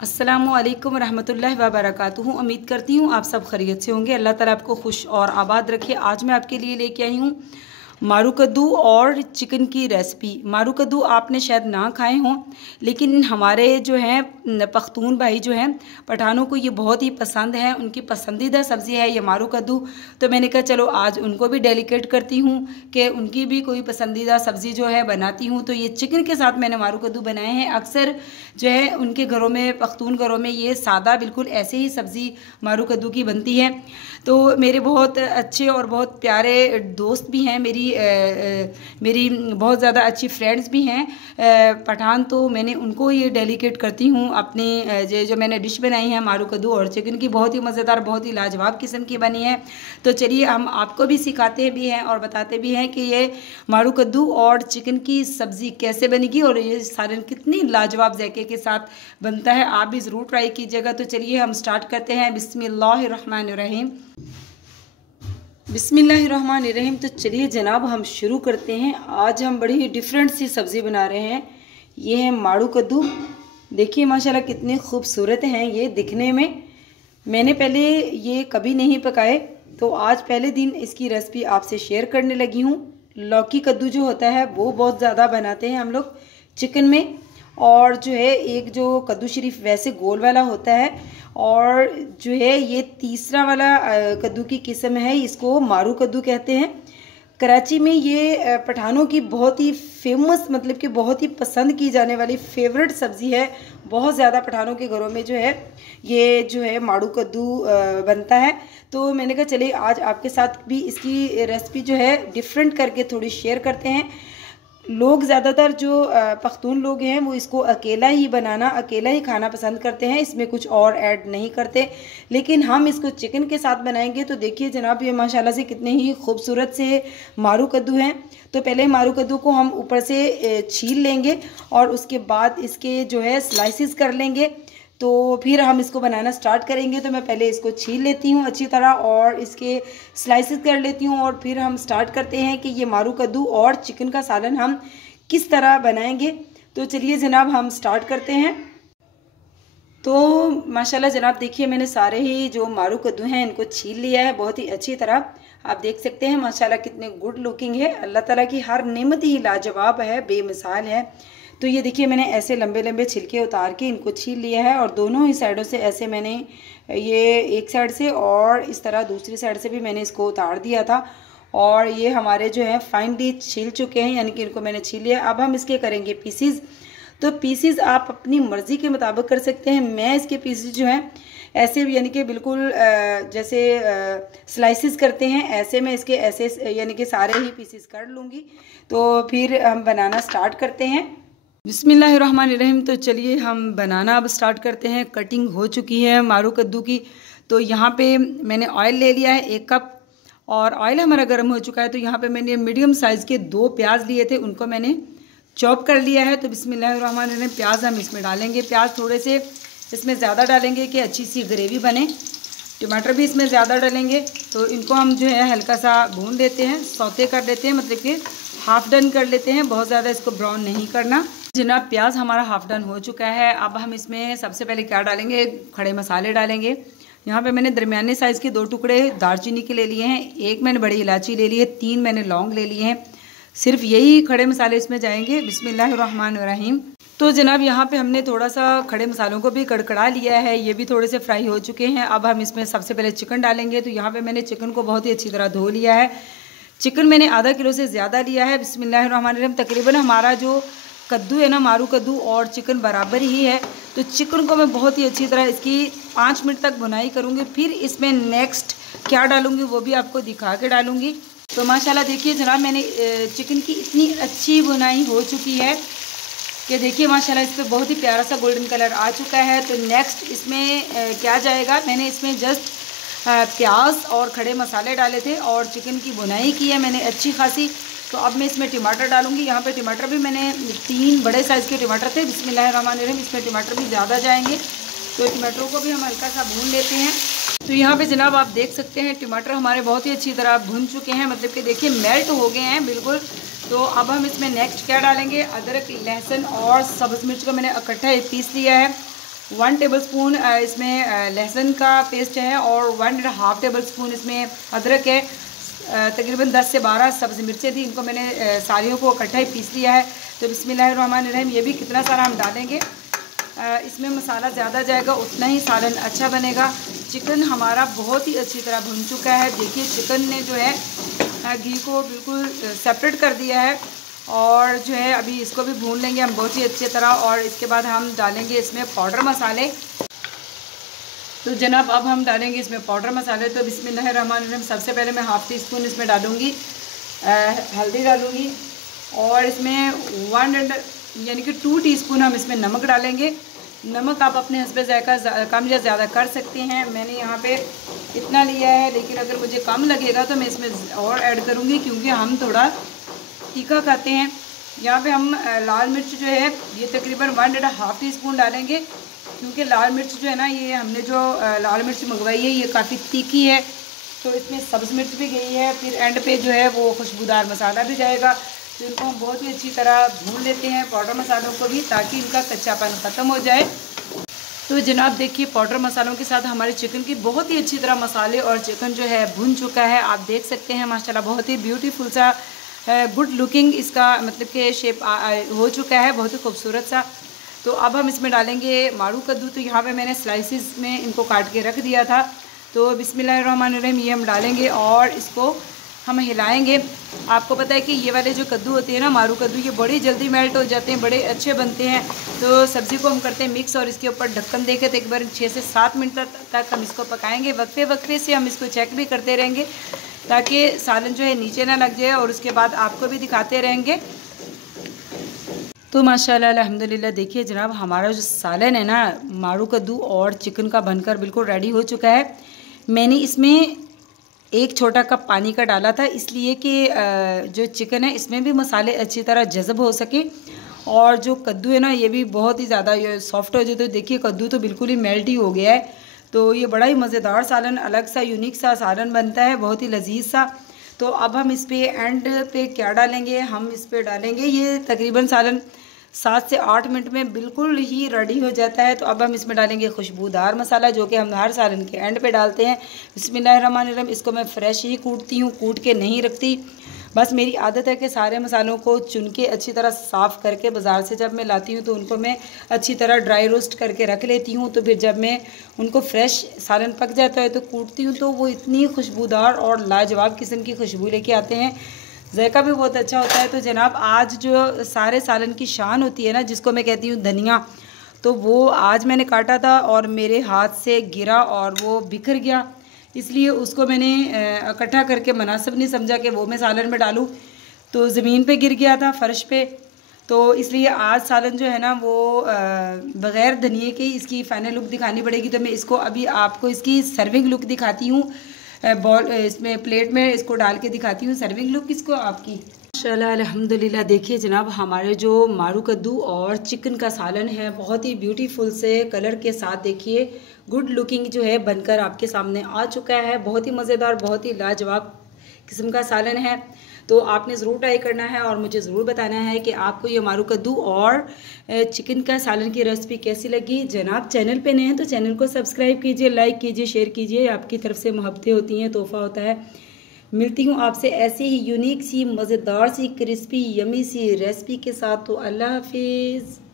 अस्सलामुअलैकुम रहमतुल्लाहि व बरकातुहू। उम्मीद करती हूँ आप सब खैरियत से होंगे। अल्लाह ताला आपको खुश और आबाद रखे। आज मैं आपके लिए लेके आई हूँ मारू कद्दू और चिकन की रेसिपी। मारू कद्दू आपने शायद ना खाए हों, लेकिन हमारे जो हैं पख्तून भाई जो हैं पठानों को ये बहुत ही पसंद है। उनकी पसंदीदा सब्ज़ी है ये मारू कद्दू। तो मैंने कहा चलो आज उनको भी डेलीकेट करती हूँ कि उनकी भी कोई पसंदीदा सब्ज़ी जो है बनाती हूँ। तो ये चिकन के साथ मैंने मारू कद्दू बनाए हैं। अक्सर जो है उनके घरों में, पख्तून घरों में ये सादा बिल्कुल ऐसे ही सब्ज़ी मारू कद्दू की बनती है। तो मेरे बहुत अच्छे और बहुत प्यारे दोस्त भी हैं, मेरी बहुत ज़्यादा अच्छी फ्रेंड्स भी हैं पठान। तो मैंने उनको ये डेलीकेट करती हूँ अपनी जो मैंने डिश बनाई है मारू कद्दू और चिकन की। बहुत ही मज़ेदार, बहुत ही लाजवाब किस्म की बनी है। तो चलिए हम आपको भी सिखाते भी हैं और बताते भी हैं कि ये मारू कद्दू और चिकन की सब्ज़ी कैसे बनेगी और ये सालन कितनी लाजवाब जायके के साथ बनता है। आप भी ज़रूर ट्राई कीजिएगा। तो चलिए हम स्टार्ट करते हैं। बिस्मिल्लाहिर्रहमानिर्रहीम, बिस्मिल्लाहिर्रहमानिर्रहीम। तो चलिए जनाब हम शुरू करते हैं। आज हम बड़ी ही डिफरेंट सी सब्ज़ी बना रहे हैं। ये है मारू कद्दू। देखिए माशाल्लाह कितने खूबसूरत हैं ये दिखने में। मैंने पहले ये कभी नहीं पकाए, तो आज पहले दिन इसकी रेसिपी आपसे शेयर करने लगी हूँ। लौकी कद्दू जो होता है वो बहुत ज़्यादा बनाते हैं हम लोग चिकन में, और जो है एक जो कद्दू शरीफ वैसे गोल वाला होता है, और जो है ये तीसरा वाला कद्दू की किस्म है, इसको मारू कद्दू कहते हैं। कराची में ये पठानों की बहुत ही फेमस, मतलब कि बहुत ही पसंद की जाने वाली फेवरेट सब्ज़ी है। बहुत ज़्यादा पठानों के घरों में जो है ये जो है मारू कद्दू बनता है। तो मैंने कहा चलिए आज आपके साथ भी इसकी रेसिपी जो है डिफरेंट करके थोड़ी शेयर करते हैं। लोग ज़्यादातर जो पख्तून लोग हैं वो इसको अकेला ही बनाना, अकेला ही खाना पसंद करते हैं, इसमें कुछ और ऐड नहीं करते। लेकिन हम इसको चिकन के साथ बनाएंगे तो देखिए जनाब ये माशाल्लाह से कितने ही खूबसूरत से मारू कद्दू हैं। तो पहले मारू कद्दू को हम ऊपर से छील लेंगे और उसके बाद इसके जो है स्लाइसिस कर लेंगे, तो फिर हम इसको बनाना स्टार्ट करेंगे। तो मैं पहले इसको छील लेती हूँ अच्छी तरह और इसके स्लाइसेस कर लेती हूँ, और फिर हम स्टार्ट करते हैं कि ये मारू कद्दू और चिकन का सालन हम किस तरह बनाएंगे। तो चलिए जनाब हम स्टार्ट करते हैं। तो माशाल्लाह जनाब देखिए मैंने सारे ही जो मारू कद्दू हैं इनको छील लिया है बहुत ही अच्छी तरह। आप देख सकते हैं माशाल्लाह कितने गुड लुकिंग है। अल्लाह ताला की हर नेमत ही लाजवाब है, बेमिसाल है। तो ये देखिए मैंने ऐसे लंबे लंबे छिलके उतार के इनको छील लिया है, और दोनों ही साइडों से ऐसे मैंने ये एक साइड से और इस तरह दूसरी साइड से भी मैंने इसको उतार दिया था, और ये हमारे जो है फाइनली छील चुके हैं, यानी कि इनको मैंने छील लिया। अब हम इसके करेंगे पीसीज। तो पीसीज आप अपनी मर्ज़ी के मुताबिक कर सकते हैं। मैं इसके पीसीज जो हैं ऐसे यानी कि बिल्कुल जैसे स्लाइसिस करते हैं ऐसे मैं इसके ऐसे यानी कि सारे ही पीसीज कर लूँगी। तो फिर हम बनाना स्टार्ट करते हैं। बिस्मिल्लाहिर्रहमानिर्रहीम। तो चलिए हम बनाना अब स्टार्ट करते हैं। कटिंग हो चुकी है मारू कद्दू की। तो यहाँ पे मैंने ऑयल ले लिया है 1 कप, और ऑयल हमारा गर्म हो चुका है। तो यहाँ पे मैंने मीडियम साइज़ के 2 प्याज लिए थे, उनको मैंने चॉप कर लिया है। तो बिस्मिल्लाहिर्रहमानिर्रहीम प्याज हम इसमें डालेंगे। प्याज थोड़े से इसमें ज़्यादा डालेंगे कि अच्छी सी ग्रेवी बने। टमाटर भी इसमें ज़्यादा डालेंगे। तो इनको हम जो है हल्का सा भून लेते हैं, सौते कर लेते हैं, मतलब कि हाफ़ डन कर लेते हैं, बहुत ज़्यादा इसको ब्राउन नहीं करना। जनाब प्याज हमारा हाफ़ डन हो चुका है। अब हम इसमें सबसे पहले क्या डालेंगे, खड़े मसाले डालेंगे। यहाँ पे मैंने दरमियाने साइज़ के 2 टुकड़े दालचीनी के ले लिए हैं, 1 मैंने बड़ी इलायची ले ली है, 3 मैंने लौंग ले लिए हैं। सिर्फ यही खड़े मसाले इसमें जाएंगे। बिस्मिल्लाहिर्रहमानिर्रहीम। तो जनाब यहाँ पे हमने थोड़ा सा खड़े मसालों को भी कड़कड़ा लिया है, ये भी थोड़े से फ्राई हो चुके हैं। अब हम इसमें सबसे पहले चिकन डालेंगे। तो यहाँ पे मैंने चिकन को बहुत ही अच्छी तरह धो लिया है। चिकन मैंने आधा किलो से ज़्यादा लिया है। बिस्मिल्लाहिर्रहमानिर्रहीम। तकरीबन हमारा जो कद्दू है ना, मारू कद्दू और चिकन बराबर ही है। तो चिकन को मैं बहुत ही अच्छी तरह इसकी 5 मिनट तक भुनाई करूँगी। फिर इसमें नेक्स्ट क्या डालूँगी वो भी आपको दिखा के डालूँगी। तो माशाल्लाह देखिए जनाब मैंने चिकन की इतनी अच्छी भुनाई हो चुकी है कि देखिए माशाल्लाह इस पर बहुत ही प्यारा सा गोल्डन कलर आ चुका है। तो नेक्स्ट इसमें क्या जाएगा, मैंने इसमें जस्ट प्याज और खड़े मसाले डाले थे और चिकन की भुनाई की है मैंने अच्छी खासी। तो अब मैं इसमें टमाटर डालूंगी। यहाँ पे टमाटर भी मैंने 3 बड़े साइज़ के टमाटर थे। बिस्मिल्लाहिर्रहमानिर्रहीम। इसमें टमाटर भी ज़्यादा जाएंगे, तो टमाटरों को भी हम हल्का सा भून लेते हैं। तो यहाँ पे जनाब आप देख सकते हैं टमाटर हमारे बहुत ही अच्छी तरह भुन चुके हैं, मतलब कि देखिए मेल्ट हो गए हैं बिल्कुल। तो अब हम इसमें नेक्स्ट क्या डालेंगे, अदरक, लहसुन और सब्ज़ मिर्च को मैंने इकट्ठा पीस लिया है। 1 टेबलस्पून इसमें लहसुन का पेस्ट है और 1.5 टेबलस्पून इसमें अदरक है। तकरीबन 10 से 12 सब्ज़ मिर्चें थी, इनको मैंने सारियों को इकट्ठा ही पीस लिया है। तो बिस्मिल्लाहिर्रहमानिर्रहीम, ये भी कितना सारा हम डालेंगे। इसमें मसाला ज़्यादा जाएगा उतना ही सालन अच्छा बनेगा। चिकन हमारा बहुत ही अच्छी तरह भुन चुका है। देखिए चिकन ने जो है घी को बिल्कुल सेपरेट कर दिया है और जो है अभी इसको भी भून लेंगे हम बहुत ही अच्छी तरह। और इसके बाद हम डालेंगे इसमें पाउडर मसाले। तो जनाब अब हम डालेंगे इसमें पाउडर मसाले। तो बिस्मिल्लाहिर्रहमानिर्रहीम, सबसे पहले मैं हाफ़ टी स्पून इसमें डालूँगी हल्दी डालूँगी और इसमें 1 यानी कि 2 टीस्पून हम इसमें नमक डालेंगे। नमक आप अपने हस्बे जायका कम या ज़्यादा कर सकते हैं। मैंने यहाँ पे इतना लिया है, लेकिन अगर मुझे कम लगेगा तो मैं इसमें और ऐड करूँगी, क्योंकि हम थोड़ा तीखा खाते हैं। यहाँ पे हम लाल मिर्च जो है ये तकरीबन 1.5 टीस्पून डालेंगे, क्योंकि लाल मिर्च जो है ना, ये हमने जो लाल मिर्च मंगवाई है ये काफ़ी तीखी है। तो इसमें सब्ज़ मिर्च भी गई है, फिर एंड पे जो है वो खुशबूदार मसाला भी जाएगा। तो इनको हम बहुत ही अच्छी तरह भून लेते हैं पाउडर मसालों को भी, ताकि इनका कच्चापन ख़त्म हो जाए। तो जनाब देखिए पाउडर मसालों के साथ हमारे चिकन की बहुत ही अच्छी तरह मसाले और चिकन जो है भुन चुका है। आप देख सकते हैं माशाल्लाह बहुत ही ब्यूटीफुल सा गुड लुकिंग इसका मतलब कि शेप हो चुका है, बहुत ही खूबसूरत सा। तो अब हम इसमें डालेंगे मारू कद्दू। तो यहाँ पे मैंने स्लाइसिस में इनको काट के रख दिया था। तो बिस्मिल्लाहिर्रहमानिर्रहीम ये हम डालेंगे और इसको हम हिलाएंगे। आपको पता है कि ये वाले जो कद्दू होते हैं ना, मारू कद्दू, ये बड़ी जल्दी मेल्ट हो जाते हैं, बड़े अच्छे बनते हैं। तो सब्ज़ी को हम करते हैं मिक्स और इसके ऊपर ढक्कन देकर तो एक बार 6 से 7 मिनट तक हम इसको पकाएंगे। वक्फे वक्फे से हम इसको चेक भी करते रहेंगे, ताकि सालन जो है नीचे ना लग जाए, और उसके बाद आपको भी दिखाते रहेंगे। तो माशाल्लाह अल्हम्दुलिल्लाह देखिए जनाब हमारा जो सालन है ना मारू कद्दू और चिकन का बनकर बिल्कुल रेडी हो चुका है। मैंने इसमें 1 छोटा कप पानी का डाला था, इसलिए कि जो चिकन है इसमें भी मसाले अच्छी तरह जज़ब हो सके, और जो कद्दू है ना ये भी बहुत ही ज़्यादा सॉफ्ट हो जाए। तो देखिए कद्दू तो बिल्कुल ही मेल्ट ही हो गया है। तो ये बड़ा ही मज़ेदार सालन, अलग सा यूनिक सा सालन बनता है, बहुत ही लजीज सा। तो अब हम इस पे एंड पे क्या डालेंगे, हम इस पे डालेंगे ये तकरीबन सालन 7 से 8 मिनट में बिल्कुल ही रेडी हो जाता है। तो अब हम इसमें डालेंगे खुशबूदार मसाला, जो कि हम हर सालन के एंड पे डालते हैं। बिस्मिल्लाहिर्रहमानिर्रहीम, इसको मैं फ़्रेश ही कूटती हूँ, कूट के नहीं रखती। बस मेरी आदत है कि सारे मसालों को चुन के अच्छी तरह साफ़ करके बाज़ार से जब मैं लाती हूँ तो उनको मैं अच्छी तरह ड्राई रोस्ट करके रख लेती हूँ। तो फिर जब मैं उनको फ्रेश सालन पक जाता है तो कूटती हूँ, तो वो इतनी खुशबूदार और लाजवाब किस्म की खुशबू लेके आते हैं, जायका भी बहुत अच्छा होता है। तो जनाब आज जो सारे सालन की शान होती है ना, जिसको मैं कहती हूँ धनिया, तो वो आज मैंने काटा था और मेरे हाथ से गिरा और वो बिखर गया, इसलिए उसको मैंने इकट्ठा करके मुनासिब नहीं समझा कि वो मैं सालन में डालूँ, तो ज़मीन पे गिर गया था फ़र्श पे। तो इसलिए आज सालन जो है ना वो बग़ैर धनिए के इसकी फ़ाइनल लुक दिखानी पड़ेगी। तो मैं इसको अभी आपको इसकी सर्विंग लुक दिखाती हूँ, बॉल इसमें प्लेट में इसको डाल के दिखाती हूँ सर्विंग लुक इसको आपकी। माशाल्लाह अल्हम्दुलिल्लाह देखिए जनाब हमारे जो मारू कद्दू और चिकन का सालन है बहुत ही ब्यूटीफुल से कलर के साथ देखिए गुड लुकिंग जो है बनकर आपके सामने आ चुका है। बहुत ही मज़ेदार, बहुत ही लाजवाब किस्म का सालन है। तो आपने ज़रूर ट्राई करना है और मुझे ज़रूर बताना है कि आपको ये मारू कद्दू और चिकन का सालन की रेसिपी कैसी लगी। जनाब चैनल पे नए हैं तो चैनल को सब्सक्राइब कीजिए, लाइक कीजिए, शेयर कीजिए। आपकी तरफ से मोहब्बतें होती हैं, तोहफ़ा होता है। मिलती हूँ आपसे ऐसी ही यूनिक सी मज़ेदार सी क्रिस्पी यमी सी रेसिपी के साथ। तो अल्लाह हाफिज़।